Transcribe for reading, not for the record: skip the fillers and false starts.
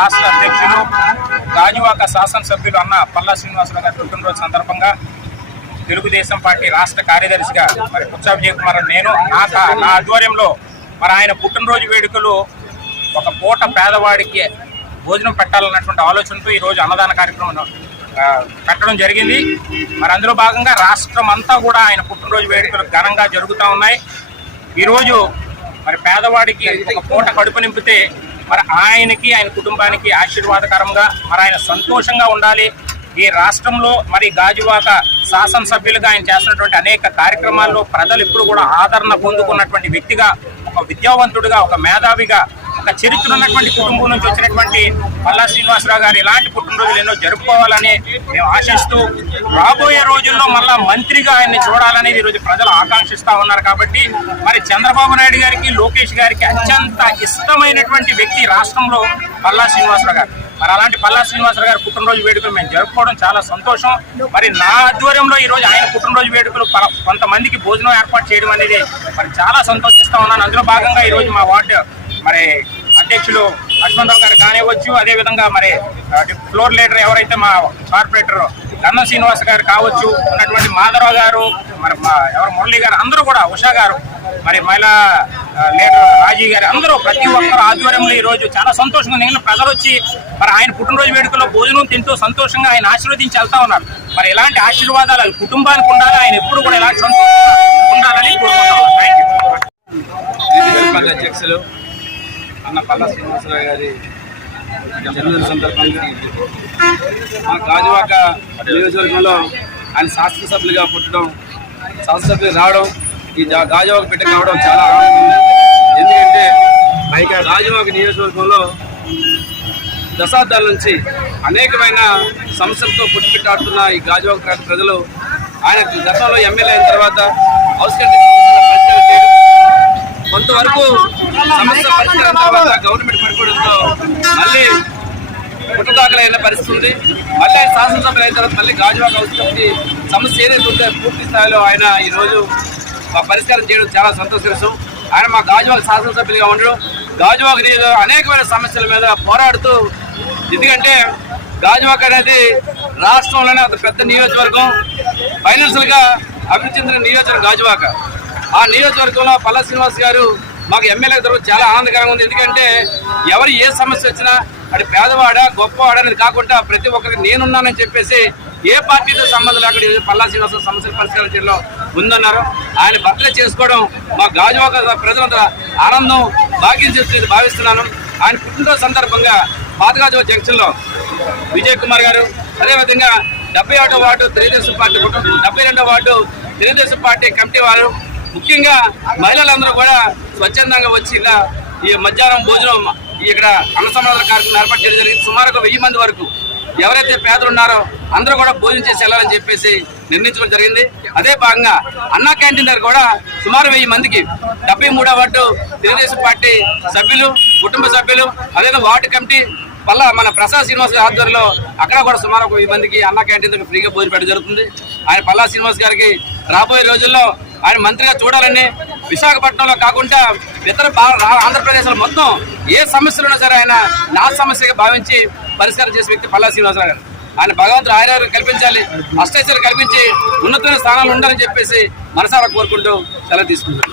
రాష్ట్ర అధ్యక్షులు గాజువాక శాసనసభ్యులు అన్న పల్లా శ్రీనివాసరావు గారి పుట్టినరోజు సందర్భంగా తెలుగుదేశం పార్టీ రాష్ట్ర కార్యదర్శిగా మరి పుచ్చా విజయ్ కుమార్ నేను నా ఆధ్వర్యంలో మరి ఆయన పుట్టినరోజు వేడుకలు ఒక పూట పేదవాడికి భోజనం పెట్టాలన్నటువంటి ఆలోచనతో ఈరోజు అన్నదాన కార్యక్రమం పెట్టడం జరిగింది. మరి అందులో భాగంగా రాష్ట్రం అంతా కూడా ఆయన పుట్టినరోజు వేడుకలు ఘనంగా జరుగుతూ ఉన్నాయి. ఈరోజు మరి పేదవాడికి ఒక పూట కడుపు నింపితే మరి ఆయనకి ఆయన కుటుంబానికి ఆశీర్వాదకరంగా మరి ఆయన సంతోషంగా ఉండాలి. ఈ రాష్ట్రంలో మరి గాజువాక శాసనసభ్యులుగా ఆయన చేస్తున్నటువంటి అనేక కార్యక్రమాల్లో ప్రజలు ఎప్పుడు కూడా ఆదరణ పొందుకున్నటువంటి వ్యక్తిగా, ఒక విద్యావంతుడిగా, ఒక మేధావిగా, ఒక చరిత్ర ఉన్నటువంటి కుటుంబం నుంచి వచ్చినటువంటి పల్లా శ్రీనివాసరావు గారు ఇలాంటి పుట్టినరోజులు ఎన్నో జరుపుకోవాలని మేము ఆశిస్తూ రాబోయే రోజుల్లో మళ్ళా మంత్రిగా ఆయన్ని చూడాలనేది ఈరోజు ప్రజలు ఆకాంక్షిస్తూ ఉన్నారు. కాబట్టి మరి చంద్రబాబు నాయుడు గారికి, లోకేష్ గారికి అత్యంత ఇష్టమైనటువంటి వ్యక్తి రాష్ట్రంలో పల్లా శ్రీనివాసరావు గారు. మరి అలాంటి పల్లా శ్రీనివాసరావు గారి పుట్టినరోజు వేడుకలు మేము జరుపుకోవడం చాలా సంతోషం. మరి నా ఆధ్వర్యంలో ఈరోజు ఆయన పుట్టినరోజు వేడుకలు కొంతమందికి భోజనం ఏర్పాటు చేయడం అనేది మరి చాలా సంతోషిస్తూ ఉన్నాను. అందులో భాగంగా ఈరోజు మా వార్డు మరి అధ్యక్షులు లక్ష్మణరావు గారు కానివ్వచ్చు, అదేవిధంగా మరి ఫ్లోర్ లీడర్ ఎవరైతే మా కార్పొరేటర్ గన్నం శ్రీనివాస్ గారు కావచ్చు, ఉన్నటువంటి మాధవరావు గారు, మరి ఎవరు మురళి గారు, అందరూ కూడా ఉషా గారు, మరి మహిళా లీడర్ రాజీ గారు, అందరూ ప్రతి ఒక్కరు ఆధ్వర్యంలో ఈరోజు చాలా సంతోషంగా నేను ప్రజలు వచ్చి మరి ఆయన పుట్టినరోజు వేడుకలో భోజనం తింటూ సంతోషంగా ఆయన ఆశీర్వదించి వెళ్తా ఉన్నారు. మరి ఇలాంటి ఆశీర్వాదాలు కుటుంబానికి ఉండాలి, ఆయన ఎప్పుడు కూడా ఇలాంటి ఉండాలని కోరుకుంటున్నాం. అధ్యక్షులు అన్న పల్లా శ్రీనివాసరావు గారి జన్మదిన సందర్భంగా మా గాజువాక నియోజకవర్గంలో ఆయన శాసనసభ్యులుగా పుట్టడం, శాసనసభ్యులు రావడం, ఈ గాజువాక బిడ్డ కావడం చాలా ఆనందంగా ఉంది. ఎందుకంటే గాజువాక నియోజకవర్గంలో దశాబ్దాల నుంచి అనేకమైన సమస్యలతో పుట్టిపెట్టాడుతున్న ఈ గాజువాక ప్రజలు ఆయన గతంలో ఎమ్మెల్యే అయిన తర్వాత హౌస్ కంట్రీ పరిష్కారం చేయడం, కొంతవరకు సమస్య పరిష్కారం తర్వాత గవర్నమెంట్ పడిపోవడంతో మళ్ళీ పుట్టదాఖలైన పరిస్థితి ఉంది. మళ్ళీ శాసనసభ్యులు అయిన తర్వాత మళ్ళీ గాజువాక అవసరానికి సమస్య ఏదైతే ఉందో పూర్తి స్థాయిలో ఆయన ఈరోజు పరిష్కారం చేయడం చాలా సంతోషం. ఆయన మా గాజువాక శాసనసభ్యులుగా ఉండడం, గాజువాక అనేకమైన సమస్యల మీద పోరాడుతూ, ఎందుకంటే గాజువాక అనేది రాష్ట్రంలోనే ఒక పెద్ద నియోజకవర్గం, ఫైనాన్షియల్గా అభివృద్ధి చెందిన నియోజకవర్గం గాజువాక. ఆ నియోజకవర్గంలో పల్లా శ్రీనివాస్ గారు మాకు ఎమ్మెల్యే దొరకడం చాలా ఆనందకరంగా ఉంది. ఎందుకంటే ఎవరు ఏ సమస్య వచ్చినా అది పేదవాడా గొప్పవాడా అనేది కాకుండా ప్రతి ఒక్కరికి నేనున్నానని చెప్పేసి ఏ పార్టీతో సంబంధం లేకుండా పల్లా శ్రీనివాస సమస్యలు పరిష్కారం చేయడంలో ఉందన్నారు. ఆయన బర్త్డే చేసుకోవడం మా గాజువాక ప్రజలంతా ఆనందం భాగ్యం చేస్తూ భావిస్తున్నాను. ఆయన పుట్టినరోజు సందర్భంగా పాతగాజువాక జంక్షన్లో విజయ్ కుమార్ గారు, అదేవిధంగా 71వ వార్డు తెలుగుదేశం పార్టీ, 72వ వార్డు తెలుగుదేశం పార్టీ కమిటీ వారు, ముఖ్యంగా మహిళలందరూ కూడా స్వచ్ఛందంగా వచ్చి ఇలా ఈ మధ్యాహ్నం భోజనం ఇక్కడ అన్న సమాధాన కార్యక్రమం ఏర్పాటు చేయడం జరిగింది. సుమారు 1000 మంది వరకు ఎవరైతే పేదలు ఉన్నారో అందరూ కూడా భోజనం చేసి వెళ్ళాలని చెప్పేసి నిర్ణయించడం జరిగింది. అదే భాగంగా అన్నా క్యాంటీన్ దగ్గర కూడా సుమారు 1000 మందికి 73వ వార్డు తెలుగుదేశం పార్టీ సభ్యులు, కుటుంబ సభ్యులు, అదేవిధంగా వార్డు కమిటీ మన ప్రసాద్ శ్రీనివాస్ గారి ఆధ్వర్యంలో అక్కడ కూడా సుమారు 1000 మందికి అన్నా క్యాంటీన్ దగ్గర ఫ్రీగా భోజనం పెట్టడం జరుగుతుంది. ఆయన పల్లా శ్రీనివాస్ గారికి రాబోయే రోజుల్లో ఆయన మంత్రిగా చూడాలని, విశాఖపట్నంలో కాకుండా ఇతర ఆంధ్రప్రదేశ్లో మొత్తం ఏ సమస్యలు ఉన్నా సరే ఆయన నా సమస్యగా భావించి పరిష్కారం చేసే వ్యక్తి పల్లా శ్రీనివాసరావు గారు. ఆయన భగవంతుడు ఆయుర్వేదం కల్పించాలి, అష్టైశ్వర్యం కల్పించి ఉన్నతమైన స్థానాలు ఉండాలని చెప్పేసి మనసారా కోరుకుంటూ సెలవు తీసుకుంటారు.